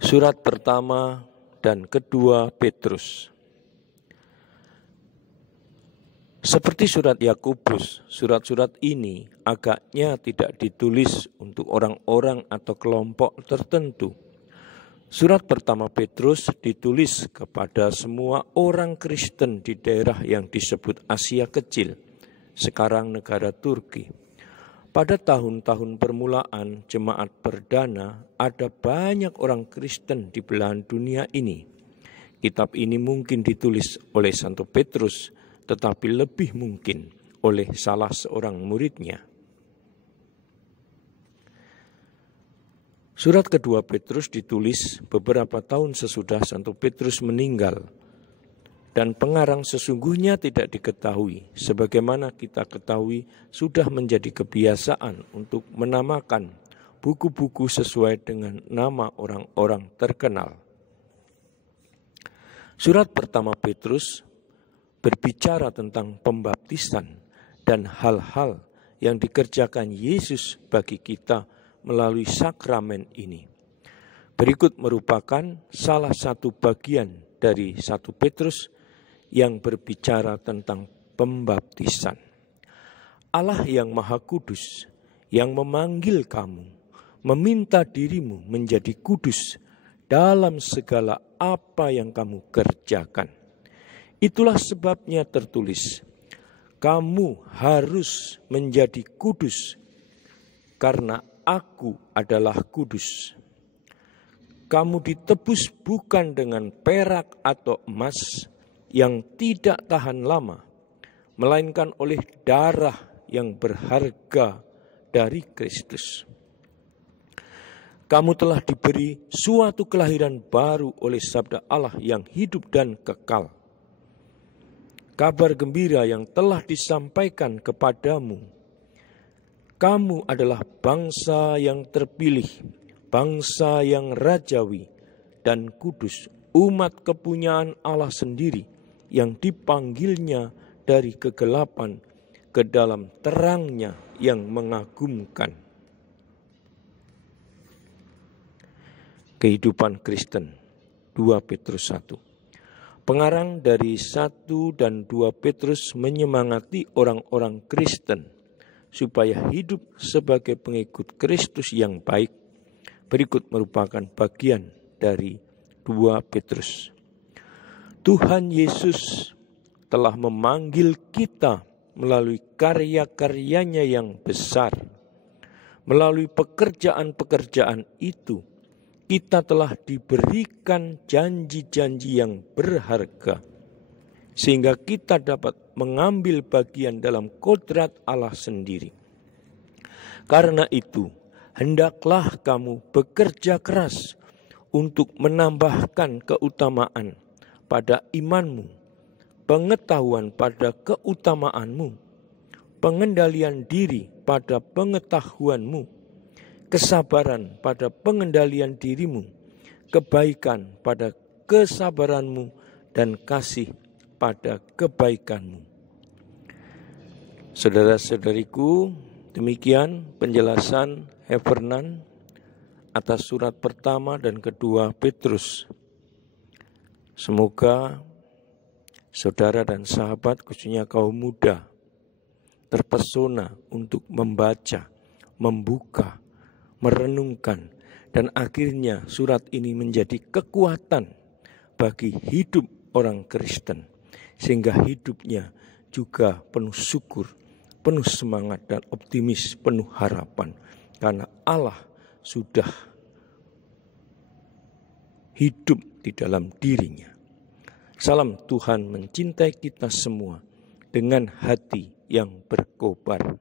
Surat pertama dan kedua Petrus. Seperti surat Yakobus, surat-surat ini agaknya tidak ditulis untuk orang-orang atau kelompok tertentu. Surat pertama Petrus ditulis kepada semua orang Kristen di daerah yang disebut Asia Kecil, sekarang negara Turki. Pada tahun-tahun permulaan jemaat perdana, ada banyak orang Kristen di belahan dunia ini. Kitab ini mungkin ditulis oleh Santo Petrus, tetapi lebih mungkin oleh salah seorang muridnya. Surat kedua Petrus ditulis beberapa tahun sesudah Santo Petrus meninggal, dan pengarang sesungguhnya tidak diketahui. Sebagaimana kita ketahui, sudah menjadi kebiasaan untuk menamakan buku-buku sesuai dengan nama orang-orang terkenal. Surat pertama Petrus berbicara tentang pembaptisan dan hal-hal yang dikerjakan Yesus bagi kita melalui sakramen ini. Berikut merupakan salah satu bagian dari 1 Petrus yang berbicara tentang pembaptisan. Allah yang Maha Kudus, yang memanggil kamu, meminta dirimu menjadi kudus dalam segala apa yang kamu kerjakan. Itulah sebabnya tertulis, kamu harus menjadi kudus karena aku adalah kudus. Kamu ditebus bukan dengan perak atau emas yang tidak tahan lama, melainkan oleh darah yang berharga dari Kristus. Kamu telah diberi suatu kelahiran baru oleh sabda Allah yang hidup dan kekal. Kabar gembira yang telah disampaikan kepadamu. Kamu adalah bangsa yang terpilih, bangsa yang rajawi dan kudus, umat kepunyaan Allah sendiri yang dipanggilnya dari kegelapan ke dalam terangnya yang mengagumkan. Kehidupan Kristen 2 Petrus 1. Pengarang dari 1 dan 2 Petrus menyemangati orang-orang Kristen supaya hidup sebagai pengikut Kristus yang baik. Berikut merupakan bagian dari 2 Petrus. Tuhan Yesus telah memanggil kita melalui karya-karyanya yang besar. Melalui pekerjaan-pekerjaan itu, kita telah diberikan janji-janji yang berharga, sehingga kita dapat mengambil bagian dalam kodrat Allah sendiri. Karena itu, hendaklah kamu bekerja keras untuk menambahkan keutamaan pada imanmu, pengetahuan pada keutamaanmu, pengendalian diri pada pengetahuanmu, kesabaran pada pengendalian dirimu, kebaikan pada kesabaranmu, dan kasih pada kebaikanmu. Saudara-saudariku, demikian penjelasan Heffernan atas surat pertama dan kedua Petrus. Semoga saudara dan sahabat, khususnya kaum muda, terpesona untuk membaca, membuka, merenungkan, dan akhirnya surat ini menjadi kekuatan bagi hidup orang Kristen, sehingga hidupnya juga penuh syukur, penuh semangat dan optimis, penuh harapan, karena Allah sudah hidup di dalam dirinya. Salam Tuhan mencintai kita semua dengan hati yang berkobar.